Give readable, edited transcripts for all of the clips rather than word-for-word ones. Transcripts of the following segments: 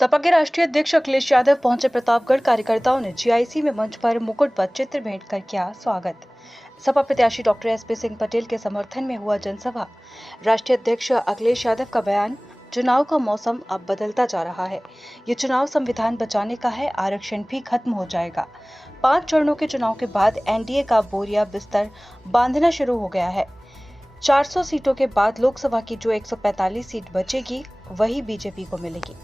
सपा के राष्ट्रीय अध्यक्ष अखिलेश यादव पहुंचे प्रतापगढ़। कार्यकर्ताओं ने जीआईसी में मंच पर मुकुट पर चित्र भेंट कर किया स्वागत। सपा प्रत्याशी डॉक्टर एसपी सिंह पटेल के समर्थन में हुआ जनसभा। राष्ट्रीय अध्यक्ष अखिलेश यादव का बयान, चुनाव का मौसम अब बदलता जा रहा है। ये चुनाव संविधान बचाने का है, आरक्षण भी खत्म हो जाएगा। 5 चरणों के चुनाव के बाद एनडीए का बोरिया बिस्तर बांधना शुरू हो गया है। 400 सीटों के बाद लोकसभा की जो 145 सीट बचेगी वही बीजेपी को मिलेगी।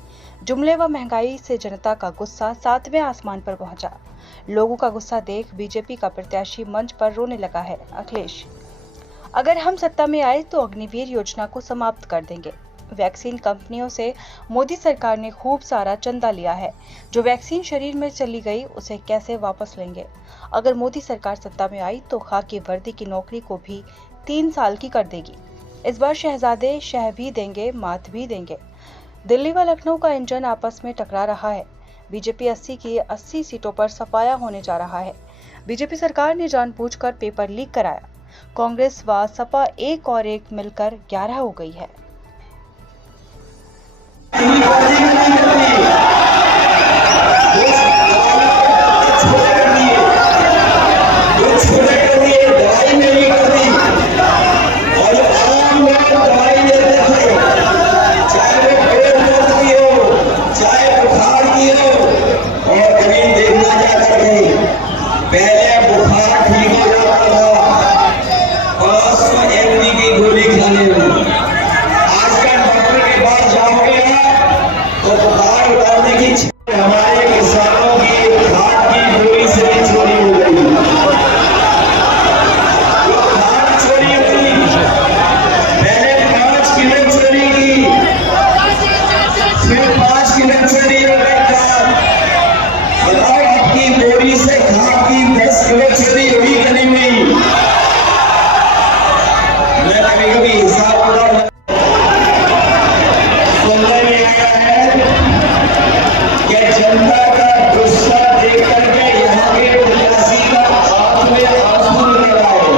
जुमले व महंगाई से जनता का गुस्सा 7वें आसमान पर पहुंचा। लोगों का गुस्सा देख बीजेपी का प्रत्याशी मंच पर रोने लगा है। अखिलेश, अगर हम सत्ता में आए तो अग्निवीर योजना को समाप्त कर देंगे। वैक्सीन कंपनियों से मोदी सरकार ने खूब सारा चंदा लिया है। जो वैक्सीन शरीर में चली गई उसे कैसे वापस लेंगे। अगर मोदी सरकार सत्ता में आई तो खाकी वर्दी की नौकरी को भी 3 साल की कर देगी। इस बार शहजादे शह भी देंगे, मात भी देंगे। दिल्ली व लखनऊ का इंजन आपस में टकरा रहा है। बीजेपी 80 की 80 सीटों पर सफाया होने जा रहा है। बीजेपी सरकार ने जानबूझकर पेपर लीक कराया। कांग्रेस व सपा एक और एक मिलकर 11 हो गई है। हमारे किसानों की खाद की बोरी से चोरी हो गई। खाद चोरी हुई, पहले 5 किलो चोरी की, फिर 5 किलो चोरी हो गई खाद। बताओ, आपकी बोरी से खाद की 10 किलो चोरी हुई कि नहीं हुई? मैं कभी-कभी हिसाब उड़ा सुनने में आया है कि जनता का गुस्सा देख करके यहाँ के प्रत्याशी का आंख में आंसू निकल रहा है।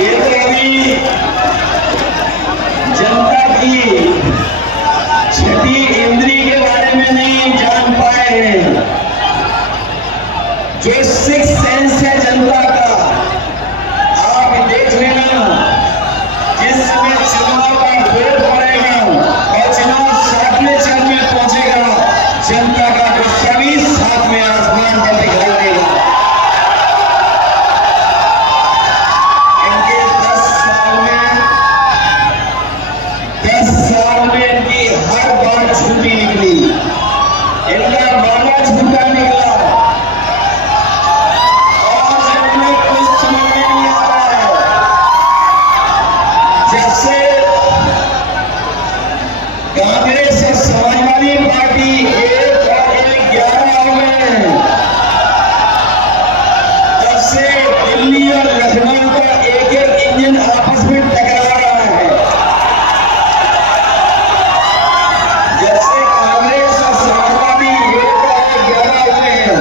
ये तो अभी जनता की 6ठी इंद्री के बारे में नहीं जान पाए हैं। जो 6th सेंस है जनता का, आप देख लेना। जिस समय चुनाव का वोट पड़ेगा और चुनाव 7वें चरण में पहुंचेगा, जनता का गुस्सा भी 7वें आसमान पर दिखाई देगा। इनके 10 साल में इनकी हर बार झूठी निकली। इनका माना झूठा निकला और जिनमें कुछ समझ में नहीं आता है। जब से कांग्रेस और समाजवादी पार्टी 1 और 1 11 हो गए, तब से दिल्ली और लखनऊ का एक-एक इंजन आपस में टकरा रहा है। जब से कांग्रेस और समाजवादी 1 और 1 11 हो गए हैं,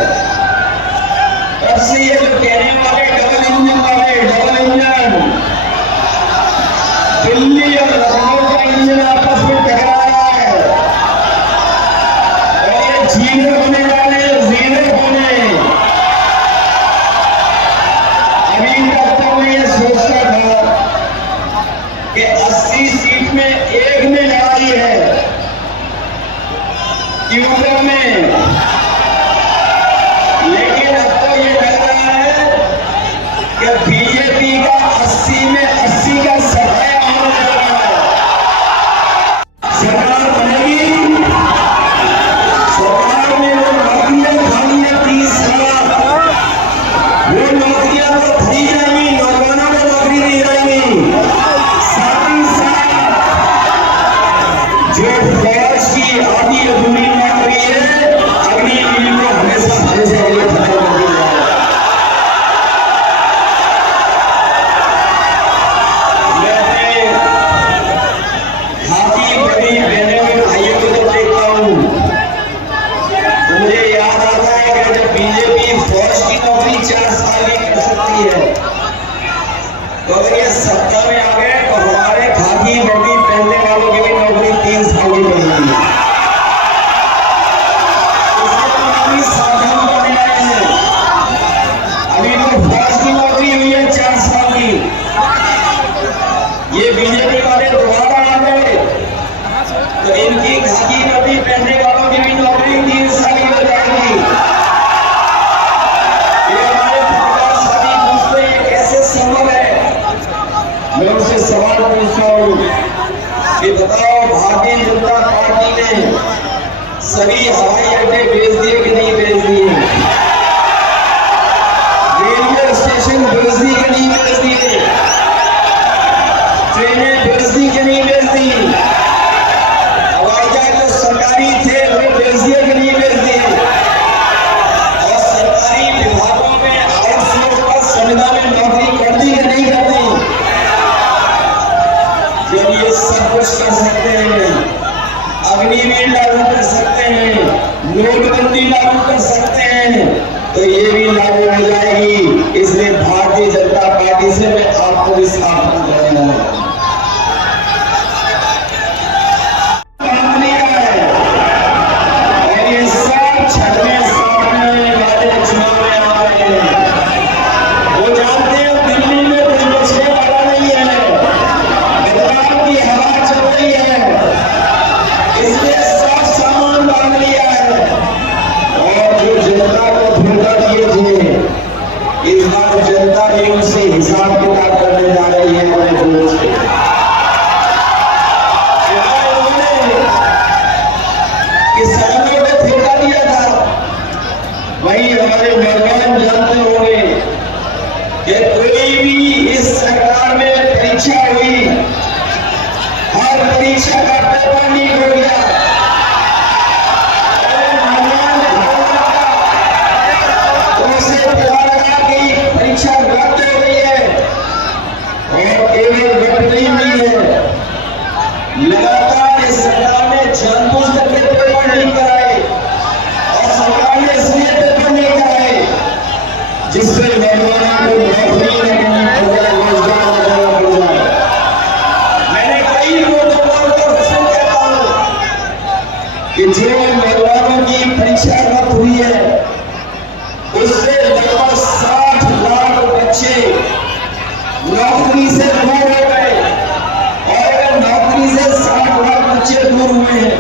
तब से ये जो कहने वाले डबल इंजन दिल्ली और लखनऊ का इंजन आपस में टकरा रहा है। और ये जीरो होने वाले, जीरो होने। अभी तक तो मैं ये सोचता था कि 80 सीट में एक में लड़ाई है, यूपी में। लेकिन अब तो ये लग रहा है कि बीजेपी का 80 में 80 का सफाया होने जा रहा है। सरकार बनेगी, सरकार में वो नौकरियां खाली है 30 लाख, वो नौकरियां तो खरी जाएंगी, नौजवानों को नौकरी नहीं जाएंगी। साथ ही साथ जो फौज की आधी अधूरी नौकरी है, अग्निवीर को हमेशा हमेशा के लिए खत्म कर दिया जाएगा। तो अगर ये सत्ता में आ गए तो हमारे खाकी वर्दी पहनने वाले 3 साल की पढ़ेगी। सावधान करने आए हैं। अभी तो फौज की नौकरी हुई है 4 साल की। ये बीजेपी वाले दोबारा आ गए तो इनकी खाकी वर्दी पहनने वालों की भी नौकरी 3 साल की हो जाएगी। ये हमारे पत्रकार साथी पूछते हैं कैसे संभव है। मैं उनसे सवाल पूछता हूँ कि बताओ भारतीय जनता पार्टी ने सभी हवाई अड्डे भेज दिए कि नहीं भेज दिए? रेलवे स्टेशन भेज दिए कि नहीं भेज दिए? ट्रेनें भेज दी कि नहीं भेज दी? हवाई जहाज जो सरकारी थे वो भेज दिए कि नहीं भेज दिए? और सरकारी विभागों में आउटसोर्स पर संविदा में नौकरी कर दी कि नहीं कर दी? जब ये सब कुछ कर सकते हैं, अग्निवीर लागू कर सकते हैं, नोटबंदी लागू कर सकते हैं, तो ये भी लागू हो जाएगी। इसलिए भारतीय जनता पार्टी से मैं आपको भी सावधान कर रहा हूं। और ये सब छठवें सातवें वाले चुनाव में आ रहे हैं। वो जानते हैं दिल्ली में कुछ बचने वाला नहीं है, बदलाव की हवा चल रही है, इसलिए सब सामान बांध लिया है। और जो जनता को धोखा दिए थे, इस बार जनता भी उनसे हिसाब किताब करने जा रही है। किसानों को ठेका दिया था, वही हमारे नौजवान जानते होंगे कि कोई भी इस सरकार में परीक्षा हुई, हर परीक्षा का पेपर लीक हो गया। परीक्षा रद्द हो गई है और केवल रद्द नहीं हुई है, लगातार इस सरकार ने जानबूझ करके पेपर नहीं कराए और सरकार ने इसलिए पेपर नहीं कराए जिससे नौजवानों को नौकरी न करनी पड़ जाए, रोजगार न करना पड़ जाए। मैंने कई प्रोटोकॉल को फिर कहता हूं कि जो नौजवानों की परीक्षा रद्द हुई है उससे लगभग 60 लाख बच्चे नौकरी से दूर हो गए। और अगर नौकरी से 60 लाख बच्चे दूर हुए हैं,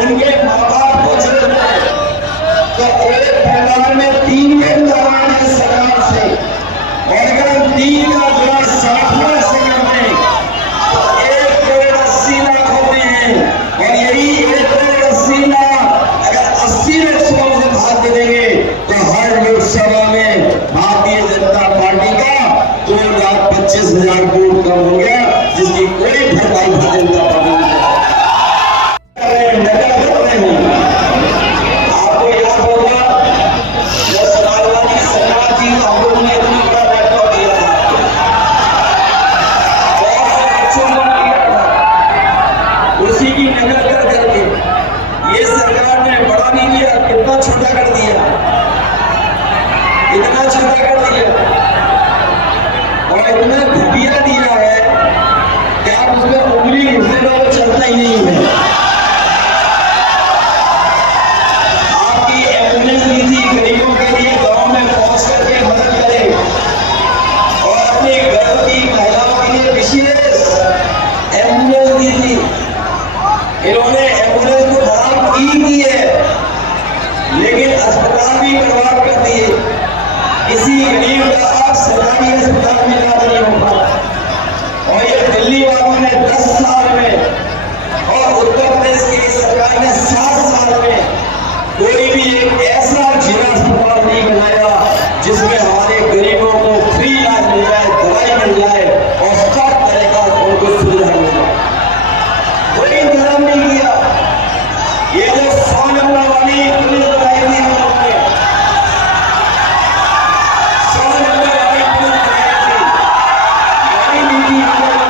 उनके माँ बाप को जरूरत है तो एक परिवार में 3 लोग है सरकार से, और अगर हम 3 का गुणा 60 लाख से करते हैं तो 1,80,00,000 होते हैं। और यही 1,80,00,000 अगर 80 लोकसभा से भाग दे देंगे तो हर लोकसभा में भारतीय जनता पार्टी का 2,25,000 वोट कम हो गया, जिसकी कोई भरपाई भारतीय जनता पार्टी नहीं। आपको याद होगा जब समाजवादी सरकार थी तो हम लोगों ने इतना बड़ा लैपटॉप दिया था, बहुत से बच्चों को दिया था, उसी की नकल कर करके ये सरकार ने बड़ा नहीं दिया, कितना छोटा कर दिया, इतना छोटा कर दिया और इतना घटिया दिया है कि आप उसमें उंगली घुसने का वो चलता ही नहीं है। आपकी एम्बुलेंस दी थी गरीबों के लिए, गांव में पहुंच करके मदद करे, और अपनी गर्भवती महिलाओं के लिए विशेष एम्बुलेंस दी थी। इन्होंने एम्बुलेंस को बर्बाद की है, लेकिन अस्पताल भी बर्बाद कर दिए। किसी गरीब का आप सरकारी अस्पताल में इलाज नहीं हो पाता। और ये दिल्ली वालों ने 10 साल में और उत्तर प्रदेश की सरकार ने 7 साल में कोई भी एक ऐसा जिला अस्पताल नहीं बनाया जिसमें हमारे गरीबों को फ्री इलाज मिल जाए, दवाई मिल जाए और सब तरह का उनको सुविधा मिल जाए। कोई इंतजाम नहीं किया। ये जो 100 नंबर वाली पुलिस